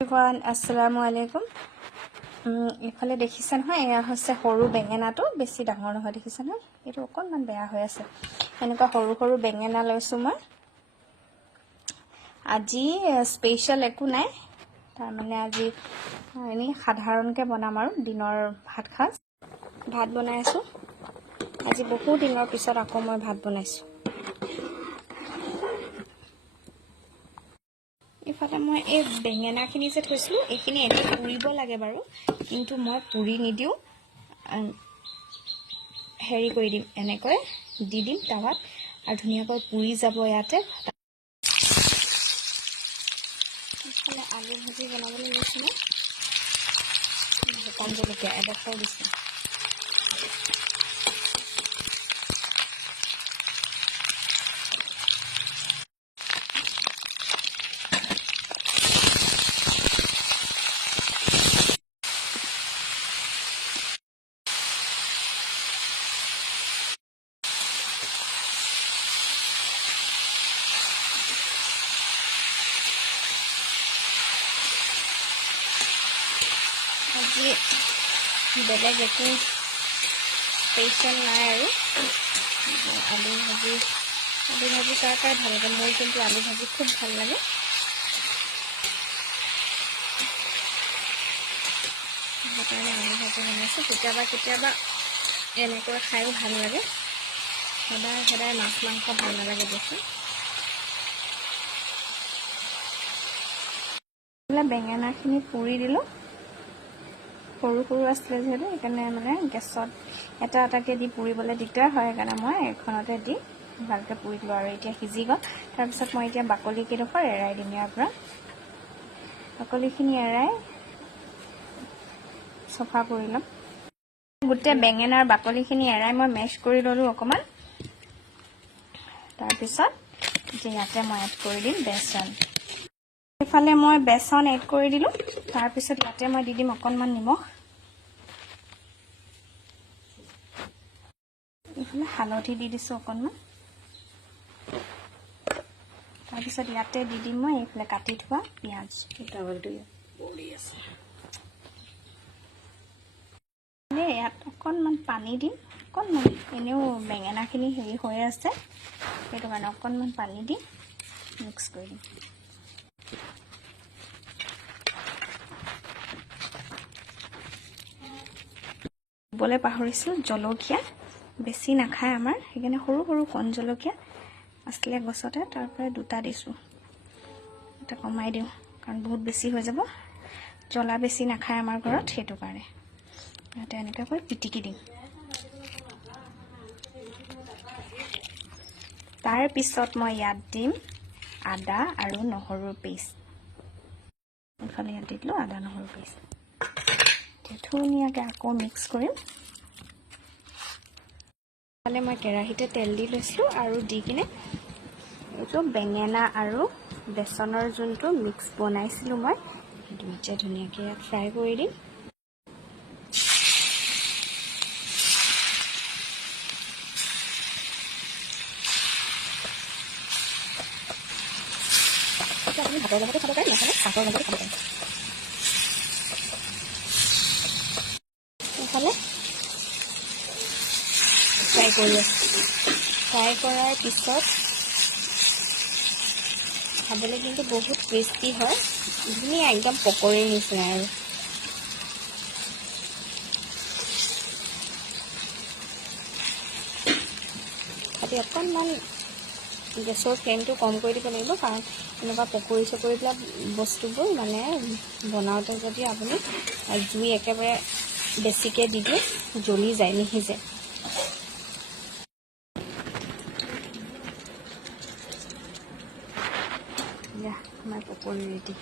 everyone, assalamu alaikum. ইফালে দেখিছে নহয় এয়া হৈছে সৰু বেঙেনাটো বেছি ডাঙৰ নহয় দেখিছে নহয় এটো অকনমান বেয়া হৈ আছে এনেকুৱা সৰু সৰু বেঙেনা লৈছো মই আজি স্পেশাল একো নাই তাৰ মানে আজি এনে সাধাৰণকে বনাম আৰু দিনৰ ভাত বনাইছো আজি বহু দিনৰ পিছত আকৌ মই ভাত বনাইছো ইফালে মই এই বেঙেনাখিনি যে থৈছিলো এইখিনি এনে পুৰিব লাগে বাৰু কিন্তু মই পুৰি নিদিও হেৰি কৰি দিম এনেকৈ দি দিম তাৱাত আৰু ধুনিয়াকৈ পুৰি যাব ইয়াতে ইফালে আলু ভাজি বনাবলৈ লৈছো শুকান জলকীয়া এডোখৰ দিছো আজি বেলেগ একো স্পেশাল নাই আৰু আলু ভাজি কাই ভাল লাগে মই কিন্তু আলু ভাজি খুব ভাল লাগে সেইকাৰণে আলু ভাজি বনাইছো কেতিয়াবা এনেকৈ খাইও ভাল লাগে সদায় মাছ মাংস ভাল নালাগে বেছি বেঙেনাখিনি পুৰি দিলো সৰু সৰু আছিলে যেনে এখানে মানে গেছত এটা এটাকে দি পুৰিবলৈ দিগদাৰ হয় কাৰণে মই এখনতে দি ভালকে পুৰি দিলো আৰু এতিয়া সিজি গল তাৰ পিছত মই এতিয়া বাকলি কিডোখৰ এৰাই দিম ইয়াৰ পৰা বাকলিখিনি এৰাই সফা কৰি লম গুটে বেঙেনাৰ বাকলিখিনি এৰাই মই মেশ কৰি ললো অকমান তাৰ পিছত ইয়াতে মই এড কৰি দিম বেচন এফালে মই বেচন এড কৰি দিলো তাৰ পিছত ইয়াতে মই দি দিম অকনমান নিমখ এফালে হালধি দি দিছো অকনমান তাৰ পিছত ইয়াতে দি দিম মই এফালে কাটি থোৱা পিয়াজ ডাবলটো বডি আছে ইয়াত অকনমান পানী দিম অকনমান এনেও বেঙেনাখিনি হেৰি হৈ আছে সেইটো কাৰণে অকনমান পানী দি মিক্স কৰি দিম বলে পাহৰিছো জলকীয়া বেছি নাখায় আমাৰ সেইকাৰণে সৰু সৰু কণ জলকীয়া আসলে গছতে তাৰ পৰা দুটা দিছো এটা কমাই দিও কাৰণ বহুত বেছি হৈ যাব জ্বলা বেছি নাখায় আমাৰ ঘৰত সেইটো কাৰণে এটা এনেকৈ পিটিকি দিম তাৰ পিছত মই ইয়াত দিম আদা আৰু নহৰুৰ পেষ্ট ইফালে ইয়াত দিলো আদা নহৰুৰ পেষ্ট ধুনীয়াকৈ আকৌ মিক্স কৰিম ফালে মই কেৰাহীতে তেল দি লৈছো আৰু দি কিনে এইটো বেঙেনা আৰু বেচনৰ যোনটো মিক্স বনাইছিলো মই সেইটো এতিয়া ধুনীয়াকৈ ফ্ৰাই কৰি দিম আপুনি ভাতৰ লগতে খাব পাৰে নহলে ভাতৰ লগতে খাব পাৰে ইফালে ফ্ৰাই কৰাৰ পিছত খাবলৈ কিন্তু বহুত টেষ্টি হয় ধুনীয়া একদম পকৰীৰ নিচিনা আৰু খালি অকণমান গেছৰ ফ্লেমটো কম কৰি দিব লাগিব কাৰণ এনেকুৱা পকৰী চকৰীবিলাক বস্তুবোৰ মানে বনাওঁতে যদি আপুনি জুই একেবাৰে বেছিকৈ দি দিয়ে জ্বলি যায় নিসিজে my pokori ready